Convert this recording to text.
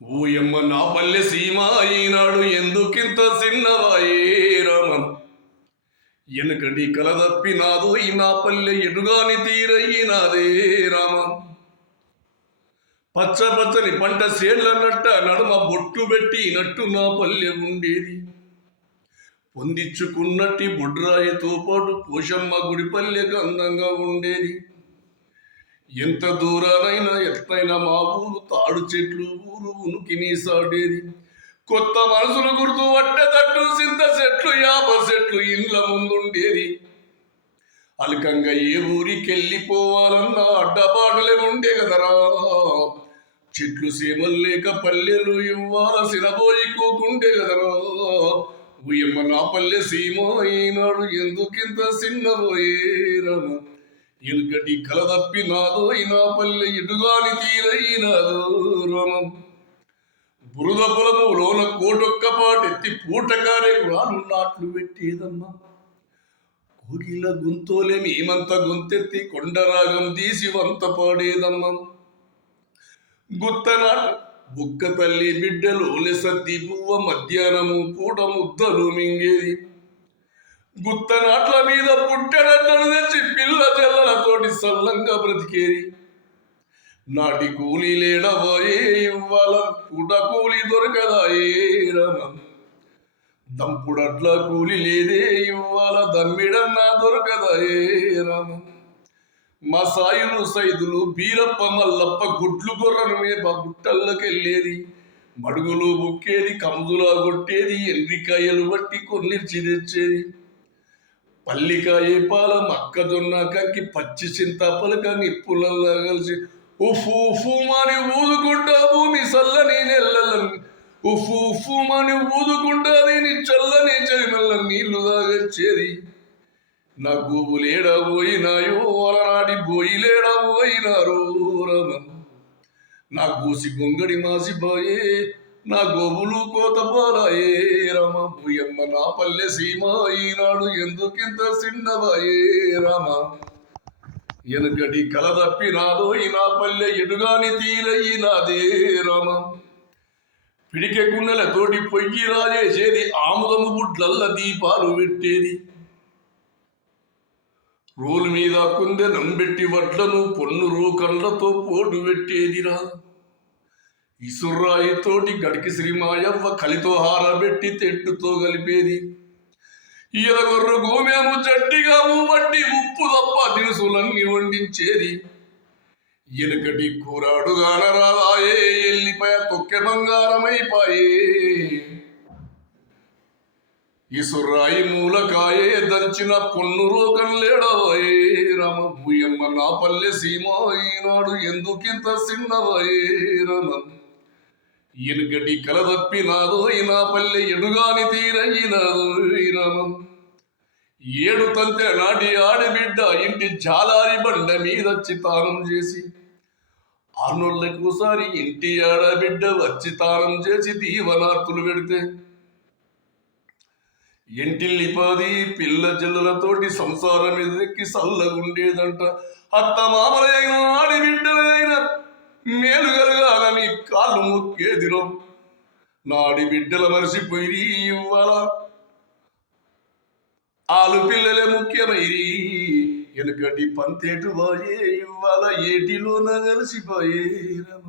ఊయమ్మ నా పల్లె సీమ ఈనాడు ఎందుకింత చిన్నవాయే రామన్ ఎనకటి కలదప్పినాదో ఈ నా పల్లె ఎటుగాని తీరయ్యినాదే రామ పచ్చ పచ్చని పంట సేళ్ల నట్ట నడుమ బొట్టు పెట్టినట్టు నా పల్లె ఉండేది. పొందించుకున్నట్టి బుడ్రాయితో పాటు పోషమ్మ గుడి పల్లెకు అందంగా ఉండేది. ఎంత దూరానైనా ఎత్తైన మా ఊరు తాడు చెట్లు ఊరు ఉనికి సాడేది. కొత్త మనసులు గుర్తు వట్టెతట్టు సింత చెట్లు యాప చెట్లు ఇండ్ల ముందుండేది. అలకంగా ఏ ఊరికెళ్ళిపోవాలన్నా అడ్డబాటలే ఉండే కదరా. చెట్లు సీమలు లేక పల్లెలు ఇవ్వాల్సిన పోయి కూకుండే కదరా. ఉయ్యమ్మ నా పల్లె సీమ ఈనాడు ఎందుకింత చిన్నబోయేరమ ఎలుకటి కలదప్పినాదో నా పల్లె ఇటుగాని తీరైనాదో రమం బురద పొలములోన కోటొక్క పాటెత్తి పూటకారే రాళ్ళు నాట్లు పెట్టేదమ్మా. కోగిల గుంతోలే మేమంత గొంతెత్తి కొండరాగం తీసి వంత పాడేదమ్మా. గుత్తనాట బుక్క తల్లి బిడ్డలు సద్ది పువ్వ మధ్యాహ్నము పూట ముద్దలు మింగేది. గుత్తనాట్ల మీద పుట్టెడన్నను తెచ్చి పిల్ల జల్లలతోటి సల్లంగా బ్రతికేది. నాటి కూలీ లేడబోయే ఇవ్వాల పూట కూలి దొరకదాయే రమం దంపుడట్ల కూలి లేదే ఇవ్వాల దమ్మిడన్నా దొరకదాయే రమం మా సాయులు సైదులు బీరప్ప మల్లప్ప గుడ్లు గొర్రను మేప గుట్టల్లోకెళ్ళేది. మడుగులు బుక్కేది కముదులా కొట్టేది ఎండ్రికాయలు బట్టి కొన్నిర్చి తెచ్చేది. పల్లికాయ పాల మొక్కజొన్న కంకి పచ్చి చింత పలక నిప్పులల్లా కలిసి ఉఫు ఉఫుమని ఊదుకుంటా భూమి చల్లని నెల్లలని ఉఫు ఉఫుమని ఊదుకుంటాది నీ చల్లని చెలిమల్ల నీళ్లు తాగచ్చేది. నా గోబులేడా పోయినాయో అలనాటి బోయిలేడా పోయినారో రమం నా గూసి గొంగడి మాసిపోయే నా గోబులు కోత పాలాయే రమ భూయమ్మ నా పల్లె సీమ ఈనాడు ఎందుకింత చిన్నవాయే రామ ఎనకటి కలదప్పినాదో నా పల్లె ఎటుగాని తీరయ్యినాదే రామ పిడికె గున్నెలతోటి పొయ్యి రాజేసేది. ఆముదము బుడ్లల్ల దీపాలు పెట్టేది. రోలు మీద కుందె నంబెట్టి వడ్లను పొన్ను రూకళ్ళతో పోటు పెట్టేదిరా. ఇసుర్రాయితోటి గడికి శ్రీమాయవ్వ కలితో హారబెట్టి తెట్టుతో కలిపేది. ఎలగొర్ర గోమేము జట్టిగా మట్టి ఉప్పు తప్ప దినుసులన్నీ వండించేది. ఎనకటి కూరాడుగానరాదాయే ఎల్లిపాయ తొక్కె బంగారమైపాయే. ఇసుర్రాయి మూలకాయే దంచిన పొన్ను రోకం లేడవాయే రమ భూయమ్మ నా పల్లె సీమ ఈనాడు ఎందుకింత చిన్నవాయే రమం ఎనుకటి కలదప్పినాదో నా పల్లె ఎడుగాని తీరయ్యినాదో రమం ఏడు తంతె నాటి ఆడబిడ్డ ఇంటి జాలారి బండ మీదచ్చి తానం చేసి ఆనోళ్ళకోసారి ఇంటి ఆడబిడ్డ వచ్చి తానం చేసి దీవనార్తులు పెడితే ఎంటిల్లిపాది పిల్ల జల్లలతోటి సంసారం ఎదురెక్కి సల్లగుండేదంట. అత్త మామలైన ఆడిబిడ్డలైన మేలు కలగాలని కాళ్ళు మొక్కేదిరో. నాడి బిడ్డల మరిసిపోయి ఇవ్వాల ఆలు పిల్లలే ముఖ్యమైరి. ఎనుకటి పంతేటు వాయే ఇవ్వాల ఏటిలోన కలిసిపోయే రమ